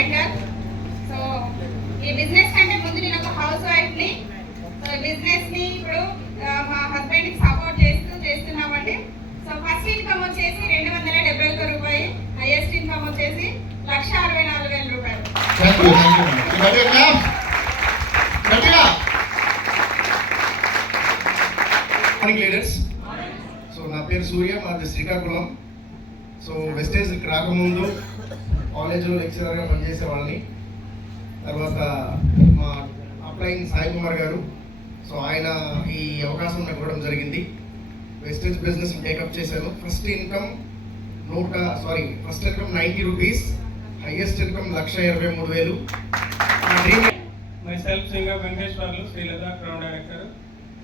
Warangal. So ఈ business కంటే ముందు నేను ఒక హౌస్ వైఫ్ని. సో ఈ బిజినెస్ని ఇప్పుడు మా హస్బెండ్కి సపోర్ట్ చేస్తున్నామండి. సో ఫస్ట్ ఇన్కమ్ వచ్చేసి 271 రూపాయలు, హైయెస్ట్ ఇన్కమ్ వచ్చేసి 1,64,000 రూపాయలు. లీడర్స్, సో నా పేరు సూర్య, మాది శ్రీకాకుళం. సో వెస్టేజ్కి రాకముందు కాలేజ్లో లెక్చరర్గా పనిచేసే వాళ్ళని. తర్వాత మా అప్లైన్ సాయి కుమార్ గారు, సో ఆయన ఈ అవకాశం నాకు ఇవ్వడం జరిగింది. వెస్టేజ్ బిజినెస్ టేకప్ చేశాను. First income 90 rupees, highest income 1,23,000. My self singer Venkateswarlu, Srilatha crown director.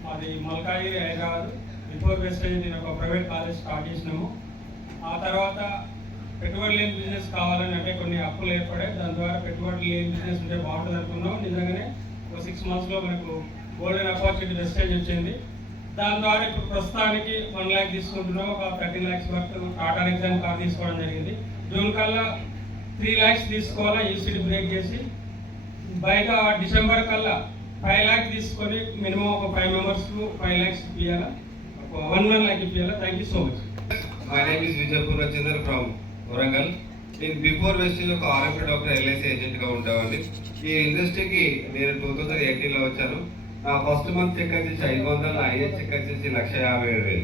మాది మల్కాజిగిరి, హైదరాబాద్. బిఫోర్ వెస్టేజ్ నేను ఒక ప్రైవేట్ కాలేజ్ స్టార్ట్ చేసినాము. ఆ తర్వాత పెట్టుబడి లేని బిజినెస్ కావాలని అంటే కొన్ని అప్పులు ఏర్పడాయి. దాని ద్వారా పెట్టుబడి లేని బిజినెస్ ఉంటే బాగుంటుంది అనుకున్నాం. నిజంగానే ఒక 6 monthsలో మనకు గోల్డెన్ ఆపర్చునిటీ వెస్టేజ్ వచ్చింది. దాని ద్వారా ఇప్పుడు ప్రస్తుతానికి 1 lakh తీసుకుంటున్నాం. ఒక 13 lakhs వరకు టాటా నెక్సాన్ కార్ తీసుకోవడం జరిగింది. జూన్ కల్లా 3 lakhs తీసుకోవాలా, ఈసీడీ బ్రేక్ చేసి. బయట డిసెంబర్ కల్లా 5 lakhs తీసుకొని మినిమం ఒక 5 members-కు 5 lakhs ఇప్పియాలా, 1 lakh ఇప్పియాలా. Thank you so much. My name is Vijay Purachandra from Warangal. నేను బిఫోర్ వెస్టేజ్ ఒక ఆర్ఎంపీ డాక్టర్ ఎల్ఐసి ఏజెంట్గా ఉంటామండి. ఈ ఇండస్ట్రీకి నేను 2018లో వచ్చాను. నా ఫస్ట్ మంత్ చెక్ వచ్చేసి 500, నా హైయెస్ట్ చెక్ వచ్చేసి 1,57,000.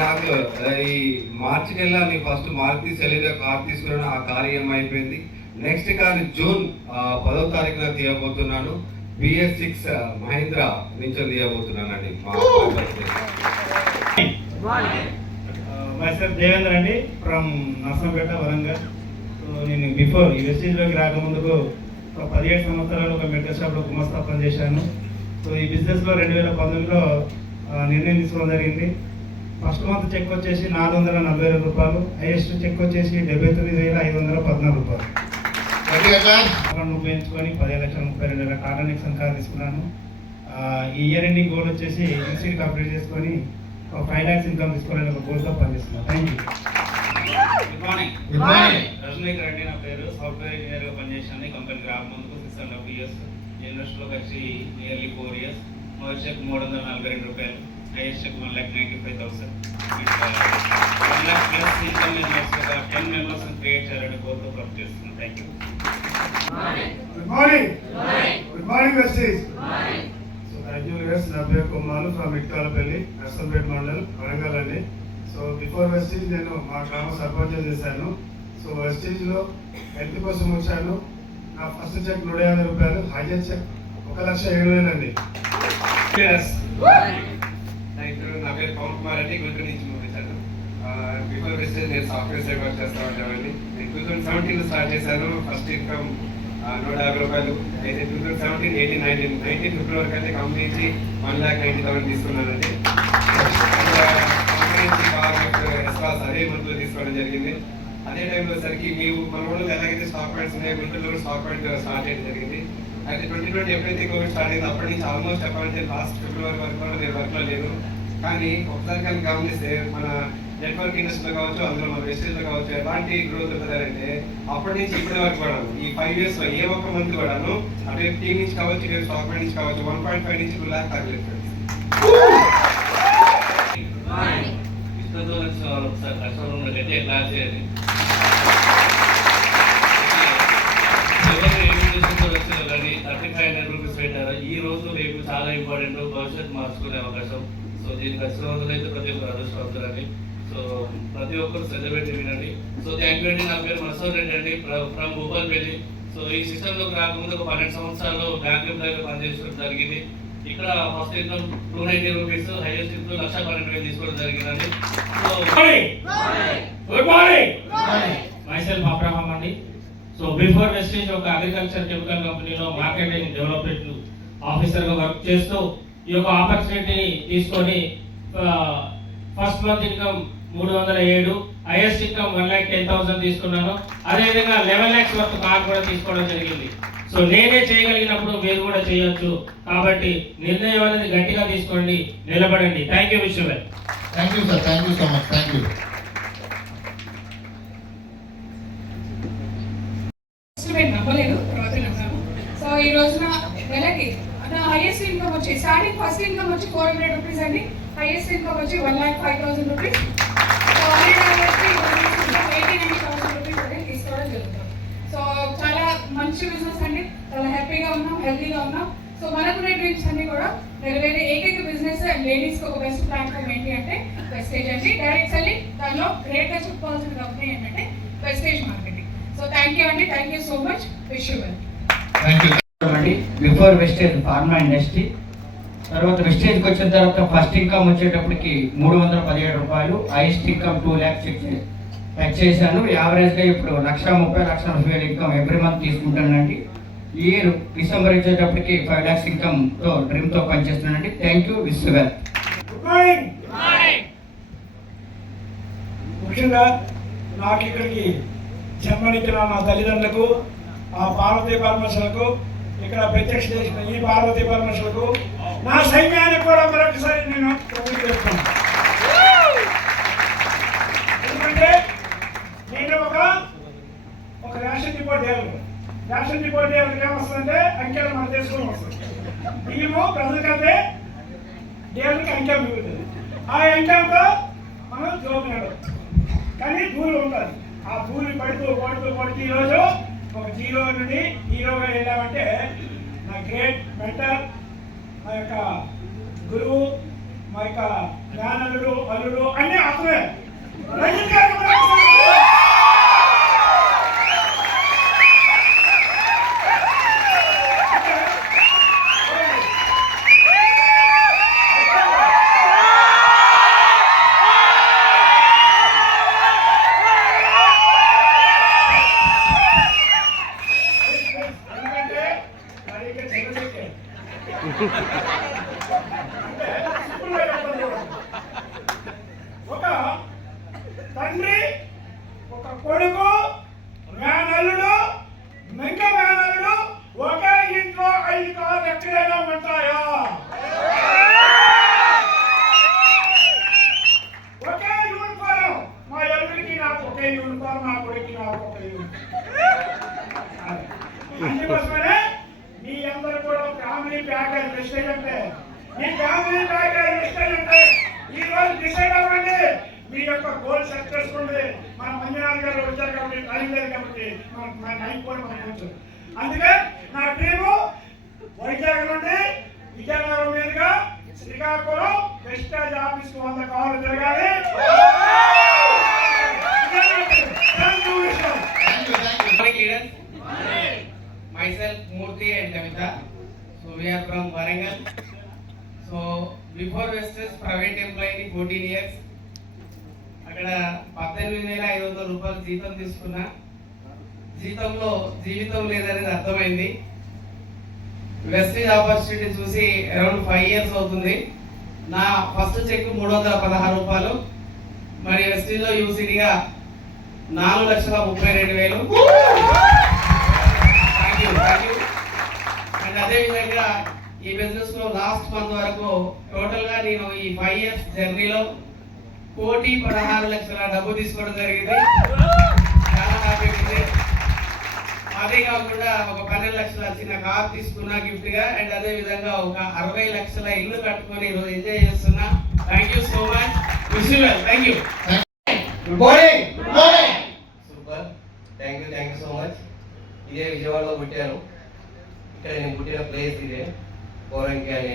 నాకు ఈ మార్చికి వెళ్ళా నేను ఫస్ట్ మారుతి సెలీరో కార్ తీసుకున్నాను. ఆ కార్ ఈఎంఐ అయిపోయింది. నెక్స్ట్ కార్ జూన్ 10వ తారీఖున తీయబోతున్నాను. BS6 మహీంద్రా నుంచి తీయబోతున్నానండి. మైసెల్ఫ్ దేవేంద్ర అండి, ఫ్రమ్ నర్సంపేట, వరంగల్. సో నేను బిఫోర్ ఈ వెస్టేజ్లోకి రాకముందుకు ఒక 17 సంవత్సరాలు ఒక మెడికల్ షాప్లో గుమస్తా పనిచేశాను. సో ఈ బిజినెస్లో 2019లో నిర్ణయం తీసుకోవడం జరిగింది. ఫస్ట్ మంత్ చెక్ వచ్చేసి 442 రూపాయలు, హైయెస్ట్ చెక్ వచ్చేసి 79,514 రూపాయలు. ఉపయోగించుకొని 10,32,000 టాటా నెక్సాన్ కార్ తీసుకున్నాను. ఈ ఇయర్ ఎండింగ్ గోల్ వచ్చేసి ఈసీడీ కంప్లీట్ చేసుకొని 5 lakhs ఇన్కమ్ తీసుకోవాలని ఒక గోల్తో పనిచేస్తున్నాను. Thank you. Good morning. Rajanikar Reddy నా పేరు. సాఫ్ట్వేర్ ఇంజనీర్గా పనిచేసాను. ఈ కంపెనీకి రాకముందుకు 6.5 years, ఇండస్ట్రీలోకి వచ్చి నియర్లీ 4 years. మొదటి చెక్ 342 రూపాయలు, highest check 1,90,5,000. 1 lakh plus income ఒక 10 members క్రియేట్ చేయాలని గోల్తో వర్క్ చేస్తున్నాను. Thank you. Good morning Vestige. Thank you leaders. నా పేరు కుమారు, ఫ్రమ్ ఇట్కాలపల్లి, నర్సంపేట మండల్, వరంగల్ అండి. సో బిఫోర్ వెస్టేజ్ నేను మా గ్రామ సర్పంచ్ చేశాను. సో వెస్టేజ్లో హెల్త్ కోసం వచ్చాను. నా ఫస్ట్ చెక్ 150 రూపాయలు, హైయెస్ట్ చెక్ 1,07,000 అండి. నా పేరు పవన్ కుమార్ అండి, గుంటూరు నుంచి పంపించాను. బిఫోర్ వెస్టేజ్ నేను సాఫ్ట్వేర్ సైడ్ వర్క్ చేస్తూ ఉంటామండి. నేను 2017లో స్టార్ట్ చేశాను. ఫస్ట్ ఇన్కమ్ 150 రూపాయలు. అయితే 2017, 18, 19 ఫిబ్రవరి కంటే కంపెనీ నుంచి 1,90,000 తీసుకున్నానండి. కంపెనీ నుంచి కార్ అదే మంత్లో తీసుకోవడం జరిగింది. అదే టైంలో సరికి మన ఊళ్ళో ఎలాగైతే స్టాక్ పాయింట్స్ ఉన్నాయో గుంటూరులో స్టాక్ పాయింట్ స్టార్ట్ చేయడం జరిగింది. అయితే 2020 ఎప్పుడైతే కోవిడ్ స్టార్ట్ అయిందో అప్పటి నుంచి ఆల్మోస్ట్ చెప్పాలంటే లాస్ట్ ఫిబ్రవరి వరకు కూడా నేను వర్క్లో లేదు. కానీ ఒకసారి కానీ గమనిస్తే మన నెట్వర్క్ ఇండస్ట్రీలో కావచ్చు, అందులో మన వెస్టేజ్లో కావచ్చు, ఎలాంటి గ్రోత్ ఉంటుందంటే అప్పటి నుంచి ఇప్పటి వరకు కూడా ఈ 5 yearsలో ఏ ఒక్క మంత్ కూడాను అటు టీం నుంచి కావచ్చు, ఇటు స్టాక్ పాయింట్ నుంచి కావచ్చు 1.5 నుంచి 2 lakh తగ్గలేదు. ఒకసారి కష్టంలో గట్టి ఎట్లా చేయాలి, కానీ 3,500 రూపీస్ పెట్టారు. ఈ రోజు రేపు చాలా ఇంపార్టెంట్, భవిష్యత్తు మార్చుకునే అవకాశం. సో దీనికి కష్టవంతులు అయితే ప్రతి ఒక్కరు అదృష్టవంతులని. సో ప్రతి ఒక్కరు శ్రద్ధ పెట్టి వినండి. సో థ్యాంక్ యూ అండి. నా పేరు మనసూర్ రెడ్డి అండి, ఫ్రమ్ భూపాల్పల్లి. సో ఈ సిస్టంలోకి రాకముందు ఒక 12 సంవత్సరాలు బ్యాంక్ ఎంప్లాయీగా పనిచేయడం జరిగింది. ఇక్కడ first income 290 rupees, highest income 1,12,000 తీసుకోవడం జరిగిందండి. So good morning. Myself Abraham అండి. సో బిఫోర్ వెస్టేజ్ ఒక అగ్రికల్చర్ కెమికల్ కంపెనీలో మార్కెటింగ్ డెవలప్మెంట్ ఆఫీసర్గా వర్క్ చేస్తూ ఈ యొక్క ఆపర్చునిటీని తీసుకొని first month income 307, highest income 1,10,000 తీసుకున్నాను. అదేవిధంగా 11 lakhs వరకు కార్ కూడా తీసుకోవడం జరిగింది. సో నేనే చేయగలిగినప్పుడు మీరు కూడా చేయొచ్చు. కాబట్టి నిర్ణయం అనేది గట్టిగా తీసుకోండి, నిలబడండి. Thank you Vishwanath. Thank you sir, thank you so much, thank you. ఈ రోజున నెలకి నా హైయెస్ట్ ఇన్కమ్ వచ్చి స్టార్టింగ్ ఫస్ట్ ఇన్కమ్ వచ్చి 400 రూపీస్ అండి. హైయెస్ట్ ఇన్కమ్ వచ్చి 1,05,000 రూపీస్. సో అదే కాబట్టి 89,000 రూపీస్ అనేది తీసుకోవడం జరుగుతుంది. సో చాలా మంచి బిజినెస్ అండి, చాలా హ్యాపీగా ఉన్నాం, హెల్తీగా ఉన్నాం. సో మనకున్న డ్రీమ్స్ అన్ని కూడా నెరవేరే ఏకైక బిజినెస్ అండ్ లేడీస్కి ఒక బెస్ట్ ప్లాట్ఫామ్ ఏంటి అంటే వెస్టేజ్ అండి. డైరెక్ట్ సెల్లింగ్, దానిలో గ్రేట్గా చెప్పుకోవాల్సిన కంపెనీ ఏంటంటే Vestige marketing. So thank you అండి, thank you so much, wish you well. Thank you. Before Vestige pharma industry, తర్వాత వెస్టేజ్కి వచ్చిన తర్వాత ఫస్ట్ ఇన్కమ్ వచ్చేటప్పటికి 317 రూపాయలు, హైయెస్ట్ ఇన్కమ్ 2 lakhs టచ్ చేశాను. యావరేజ్గా ఇప్పుడు 1,30,40,000 ఇన్కమ్ ఎవ్రీ మంత్ తీసుకుంటానండి. ఈ ఇయర్ డిసెంబర్ వచ్చేటప్పటికి 5 lakhs ఇన్కమ్తో డ్రీమ్తో పనిచేస్తున్నానండి. Thank you, wish you well. Good morning. ముఖ్యంగా నాకు ఇక్కడికి జన్మనిచ్చిన నా తల్లిదండ్రులకు, ఆ పార్వతీ పరమేశ్వరులకు, ఇక్కడ ప్రత్యక్ష చేసిన ఈ పార్వతీ పరమేశ్వరులకు, నా సైన్యానికి కూడా మరొకసారి నేను చెప్తాను. ఎందుకంటే నేను ఒక రేషన్ డిపోట్ డేవర్. రేషన్ డిపోట్ డేవర్కి ఏమొస్తుందంటే అంకెలు మన దేశంలో వస్తుంది. బియ్యము ప్రజలకంటే డేవర్కి అంకెలు మిగులుతుంది. ఆ అంకెలతో మనం జోబు నేడం, కానీ దూరం ఉంటుంది. ఆ భూమి పడుతూ ఈరోజు ఒక జీరో నుండి హీరోగా వెళ్ళామంటే నా గ్రేట్ మెంటర్, మా యొక్క గురువు, మా యొక్క జ్ఞానులు, అల్లుడు అన్నీ అతనే. రజనీ గారు ఒక తండ్రి, ఒక కొడుకు, మేనల్లుడు, మెంక మేనల్లుడు ఒకే ఇంట్లో 5 కార్లు ఎక్కడైనా ఉంటాయా? ఒకే యూనిఫారం. మా అల్లుడికి నాకు ఒకే యూనిఫారం, మా కొడుకు నాకు ఒకే యూనిఫారం. అందుకోసమనే మీ అందరూ కూడా ఫ్యామిలీ ప్యాకేజ్ వెస్టేజ్ అంటే, మీ ఫ్యామిలీ ప్యాకేజ్ వెస్టేజ్ అంటే ఈ రోజు డిసైడ్ అవ్వండి. మీ యొక్క గోల్ సెట్ చేసుకోండి. మన మంజునాథ్ గారు వచ్చారు కాబట్టి టైం లేదు కాబట్టి మన నైట్ కూడా మనకు వచ్చారు. అందుకే నా టీము వైజాగ్ నుండి విజయనగరం మీదుగా శ్రీకాకుళం వెస్టేజ్ ఆఫీస్ 100 కార్లు తిరగాలి. Myself, Murthy and Kavita. So we are from Warangal. So before Vestas, private employee 14 years. అక్కడ 18,500 రూపాయలు జీతం తీసుకున్నా. జీతంలో జీవితం లేదనేది అర్థమైంది. వెస్టేజ్ ఆపర్చునిటీ చూసి అరౌండ్ 5 years అవుతుంది. నా ఫస్ట్ చెక్ 316 రూపాయలు. మరి వెస్టేజ్లో యూసీడీగా 4,32,000. అండ్ అదేవిధంగా ఈ బిజినెస్ లో లాస్ట్ మంత్ వరకు టోటల్ గా నేను ఈ 5 years జర్నీలో 1,16,00,000 డబ్బు తీసుకోవడం జరిగింది. చాలా హ్యాపీ. అదే కాకుండా ఒక 12 లక్షల చిన్న కార్ తీసుకున్నా గిఫ్ట్ గా. అండ్ అదే విధంగా ఒక 60 లక్షల ఇల్లు కట్టుకొని ఈరోజు ఎంజాయ్ చేస్తున్నా. Thank you so much. Wish you well. Thank you. Good morning. Good morning. Super. Thank you so much. ఇదే విజయవాడలో పుట్టాను. ఇక్కడ నేను పుట్టిన ప్లేస్ ఇదే కోరంకి అనే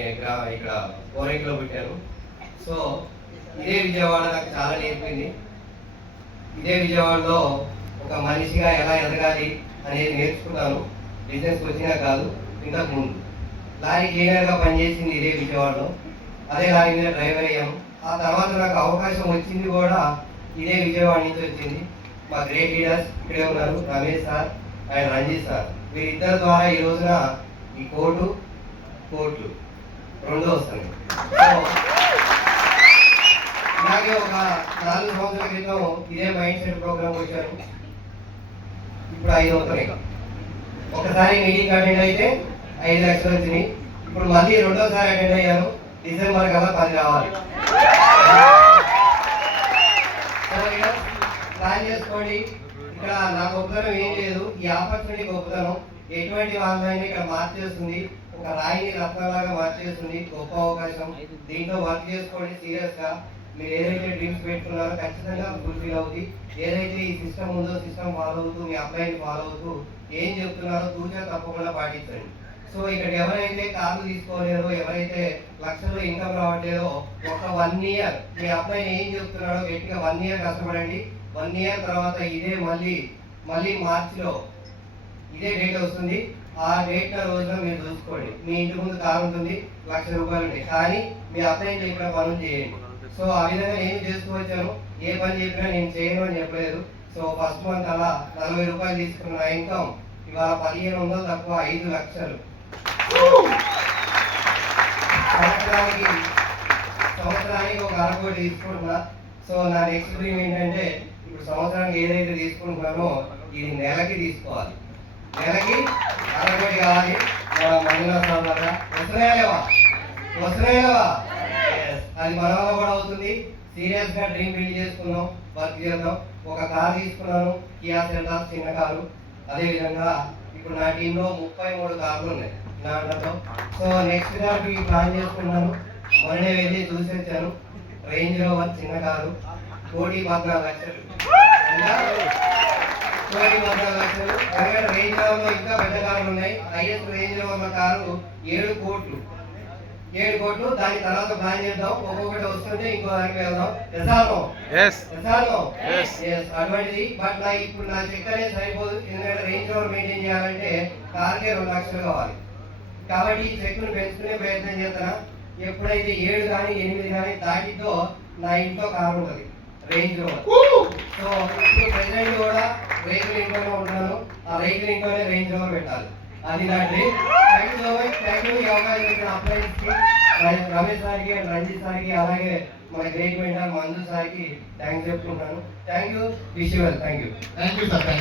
ఇక్కడ కోరంకిలో పుట్టాను. సో ఇదే విజయవాడ నాకు చాలా నేర్పింది. ఇదే విజయవాడలో ఒక మనిషిగా ఎలా ఎదగాలి అనేది నేర్చుకున్నాను. బిజినెస్ వచ్చినా కాదు, ఇంతకు ముందు లారీ క్లీనర్గా పనిచేసింది ఇదే విజయవాడలో. అదే లారీ మీద డ్రైవర్ అయ్యాము. ఆ తర్వాత నాకు అవకాశం వచ్చింది కూడా ఇదే విజయవాడ నుంచి వచ్చింది. మా గ్రేట్ లీడర్స్ ఇక్కడే ఉన్నారు, Ramesh sir and Ranjit sir. వీరిద్దరి ద్వారా ఈ రోజున ఈ కోట్లు 2 వస్తున్నాయి. అలాగే ఒక 4 సంవత్సరాల క్రితం ఇదే మైండ్ సెట్ ప్రోగ్రామ్ వచ్చారు. ఇప్పుడు 5 అవుతున్నాయి. ఒకసారి మీటింగ్ అటెండ్ అయితే 5 లక్షలు వచ్చినాయి. ఇప్పుడు మళ్ళీ 2వ సారి అటెండ్ అయ్యాను. డిసెంబర్ కల్లా 10 కావాలి. ప్లాన్ చేసుకోండి. ఇక్కడ నా గొప్పతనం ఏం లేదు, ఈ ఆపర్చునిటీ గొప్పతనం ఎటువంటి వాళ్ళని ఇక్కడ మార్చేస్తుంది, ఒక రాయిని రత్నంలాగా మార్చేస్తుంది. గొప్ప అవకాశం, దీంట్లో వర్క్ చేసుకోండి సీరియస్ గా. మీరు ఏదైతే డ్రీమ్స్ పెట్టుకున్నారో ఖచ్చితంగా ఫుల్ఫిల్ అవుతుంది. ఏదైతే ఈ సిస్టమ్ ఉందో సిస్టమ్ ఫాలో అవుతూ మీ అబ్బాయిని ఫాలో అవుతూ ఏం చెప్తున్నారో తూచా తప్పకుండా పాటించండి. సో ఇక్కడ ఎవరైతే కార్లు తీసుకోలేరో, ఎవరైతే లక్షల్లో ఇన్కమ్ రావట్లేదో, ఒక 1 year మీ అబ్బాయిని ఏం చెప్తున్నాడో గట్టిగా 1 year కష్టపడండి. 1 year తర్వాత ఇదే మళ్ళీ మార్చిలో ఇదే డేట్ వస్తుంది. ఆ డేట్ రోజున మీరు చూసుకోండి, మీ ఇంటి ముందు కారు ఉంటుంది, ₹1,00,000 ఉంటాయి, కానీ మీ అబ్బాయిని చెప్పిన పనులు చేయండి. సో ఆ విధంగా నేను చేసుకోవచ్చాను. ఏ పని చెప్పినా నేను చేయను అని చెప్పలేదు. సో ఫస్ట్ మంత్ అలా ₹40 తీసుకున్న ఇన్కమ్ ఇవాళ 1,500 తక్కువ 5 లక్షలు. సంవత్సరానికి ఒక 1/2 కోటి తీసుకుంటున్నా. సో నా నెక్స్ట్ డ్రీమ్ ఏంటంటే ఇప్పుడు సంవత్సరానికి ఏదైతే తీసుకుంటున్నానో ఇది నెలకి తీసుకోవాలి. నెలకి 1/2 కోటి కావాలి. మన మంజునాథ్ లాగా వస్తున్నాయా? అది మన వల్ల కూడా అవుతుంది. సీరియస్ గా డ్రీమ్ బిల్డ్ చేసుకున్నాం, వర్క్ చేద్దాం. ఒక కారు తీసుకున్నాను, కియా సెల్టాస్ చిన్న కారు. అదే విధంగా ఇప్పుడు నా టీంలో 33 కార్లు ఉన్నాయి దాంట్లో. సో నెక్స్ట్ దానికి ప్లాన్ చేసుకున్నాను. మొన్నే వెళ్ళి చూసి వచ్చాను. రేంజ్ రోవర్ చిన్న కారు, 1,14,00,000. 1,14,00,000. ఎందుకంటే రేంజ్ రోవర్ లో ఇంకా పెద్ద కార్లు ఉన్నాయి. హైయెస్ట్ రేంజ్ రోవర్ కారు 7 కోట్లు. దాని తర్వాత ప్లాన్ చేద్దాం. ఒక్కొక్కటి వస్తుంటే ఇంకో దానికి వెళ్దాం. అటువంటిది. బట్ ఇప్పుడు నా చెక్ అనేది సరిపోదు, ఎందుకంటే రేంజ్ రోవర్ మెయింటైన్ చేయాలంటే కార్కే 2 లక్షలు కావాలి. కాబట్టి ఈ చెక్ను పెంచుకునే ప్రయత్నం చేస్తున్నా. ఎప్పుడైతే 7 కానీ 8 కానీ దాటితో నా ఇంట్లో కారు ఉంటుంది, రేంజ్ రోవర్. సో ఇప్పుడు ప్రెసిడెంట్ కూడా రేకుల ఇంట్లోనే ఉంటున్నాను. ఆ రేకుల ఇంట్లోనే రేంజ్ రోవర్ పెట్టాలి. అది నా డ్రీమ్. Thank you. ఈ అవకాశం ఇచ్చిన అప్లయన్స్కి, రమేష్ సార్కి అండ్ రంజిత్ సార్కి, అలాగే మన గ్రేట్ మెంటర్ మంజు సార్కి థ్యాంక్స్ చెప్పుకుంటాను. Thank you. Wish you well. Thank you. Thank you, sir.